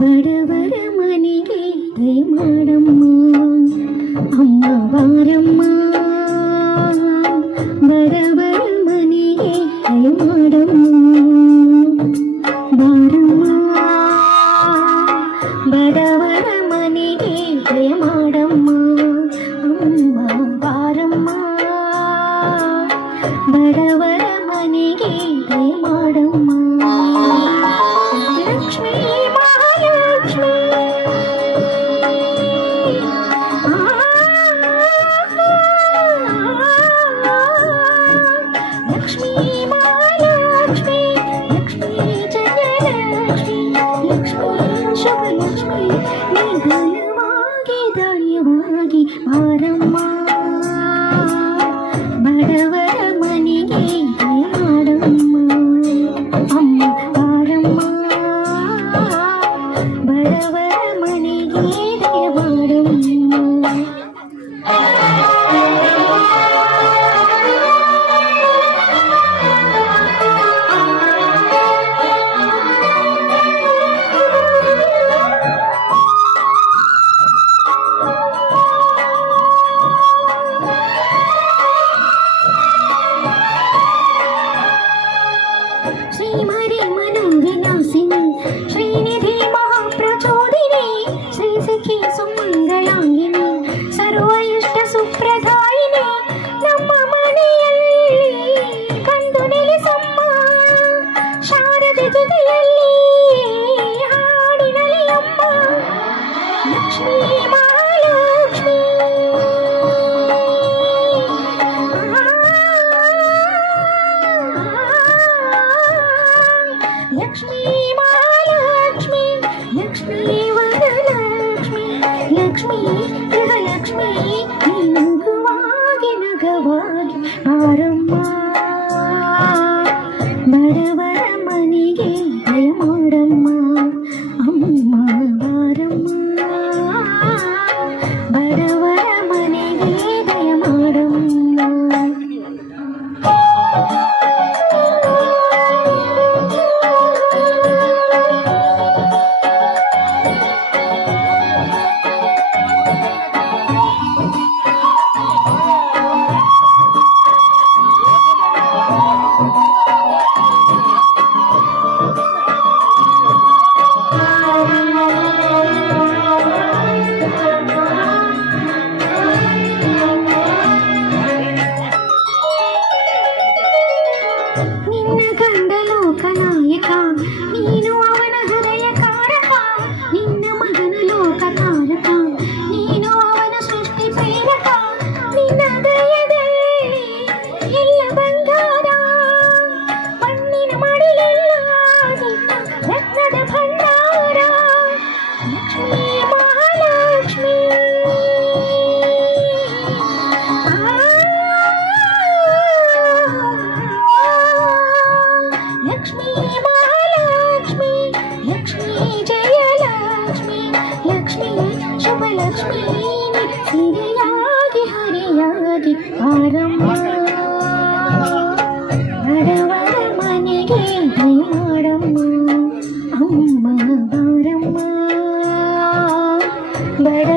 ಬಡವರ ಮನೆಗೆ ದಯ ಮಾಡಮ್ಮ ಅಮ್ಮ ಬಾರಮ್ಮ, ಬಡವರ ಮನೆಗೆ ದಯ ಮಾಡಮ್ಮ ಬಾರಮ್ಮ, ಬಡವರ ಮನೆಗೆ ದಯ ಮಾಡಮ್ಮ ಅಮ್ಮ ಬಾರಮ್ಮ, ಬಡವರ ಮನೆಗೆ ದಯ ಮಾಡಮ್ಮ. ಲಕ್ಷ್ಮೀ ಮಹಾಲಕ್ಷ್ಮೀ ಲಕ್ಷ್ಮೀ ಮಹಾಲಕ್ಷ್ಮೀ ಲಕ್ಷ್ಮೀ ಜಯಲಕ್ಷ್ಮೀ ಲಕ್ಷ್ಮೀ ಶುಭಲಕ್ಷ್ಮೀ ನಿಧಾನವಾಗಿ ಧಾನ್ಯವಾಗಿ ಬಾರಮ್ಮ, ಬಡವರ ಮನೆಗೆ ದಯ ಮಾಡಮ್ಮ ಅಮ್ಮ ಬಾರಮ್ಮ, ಬಡವರ ಮನೆಗೆ ದಯ ಮಾಡಮ್ಮ. श्रीमरी मनोविनाशिनी श्रीनिधि महाप्रचोदिनी श्री सखी सुमंगलांगिनी सर्व इष्ट सुप्रदायिनी ನಮ್ಮ ಮನೆಯಲ್ಲಿ ಕಂಡು ನೆಲೆಸಮ್ಮ, ಶಾರದೆ ಜೊತೆಯಲ್ಲಿ ಹಾಡಿನಲಿ ಅಮ್ಮ. ಲಕ್ಷ್ಮೀ ಮಹಾಲಕ್ಷ್ಮೀ ಲಕ್ಷ್ಮೀ ಮಹಾಲಕ್ಷ್ಮೀ ಲಕ್ಷ್ಮೀ ವರಲಕ್ಷ್ಮೀ ಲಕ್ಷ್ಮೀ ಗೃಹಲಕ್ಷ್ಮೀ ನಗುವಾಗಿ ನಗವಾಗಿ ಬಾರಮ್ಮ, ಬಡವರ ಮನೆಗೆ ದಯ ಮಾಡಮ್ಮ ಅಮ್ಮ ಬಾರಮ್ಮ, ಬಡವರ ಮನೆಗೆ ದಯ ಮಾಡಮ್ಮ. ನಿನ್ನ ಗಂಡ ಲೋಕನಾಯಕ ನೀನು ಅವನ ಹೃದಯ ಕಾರಕ, ನಿನ್ನ ಮಗನ ಲೋಕ ತಾರಕ ನೀನು ಅವನ ಸೃಷ್ಟಿ ಪ್ರೇರಕ. ನಿನ್ನ ದಯದಲ್ಲಿ ಎಲ್ಲ ಬಂಗಾರ, ಮಣ್ಣಿನ ಮಡಿಲೆಲ್ಲ ನಿನ್ನ ರತ್ನದ ಭಂಡಾರ. ಲಕ್ಷ್ಮೀ ಮಹಾಲಕ್ಷ್ಮೀ ಲಕ್ಷ್ಮೀ ಮಹಾಲಕ್ಷ್ಮೀ ಲಕ್ಷ್ಮೀ ಜಯಲಕ್ಷ್ಮೀ ಲಕ್ಷ್ಮೀ ಶುಭಲಕ್ಷ್ಮೀ ಸಿರಿಯಾಗಿ ಹರಿಯಾಗಿ ಬಾರಮ್ಮ, ಬಡವರ ಮನೆಗೆ ದಯ ಮಾಡಮ್ಮ ಅಮ್ಮ ಬಾರಮ್ಮ, ಬಡ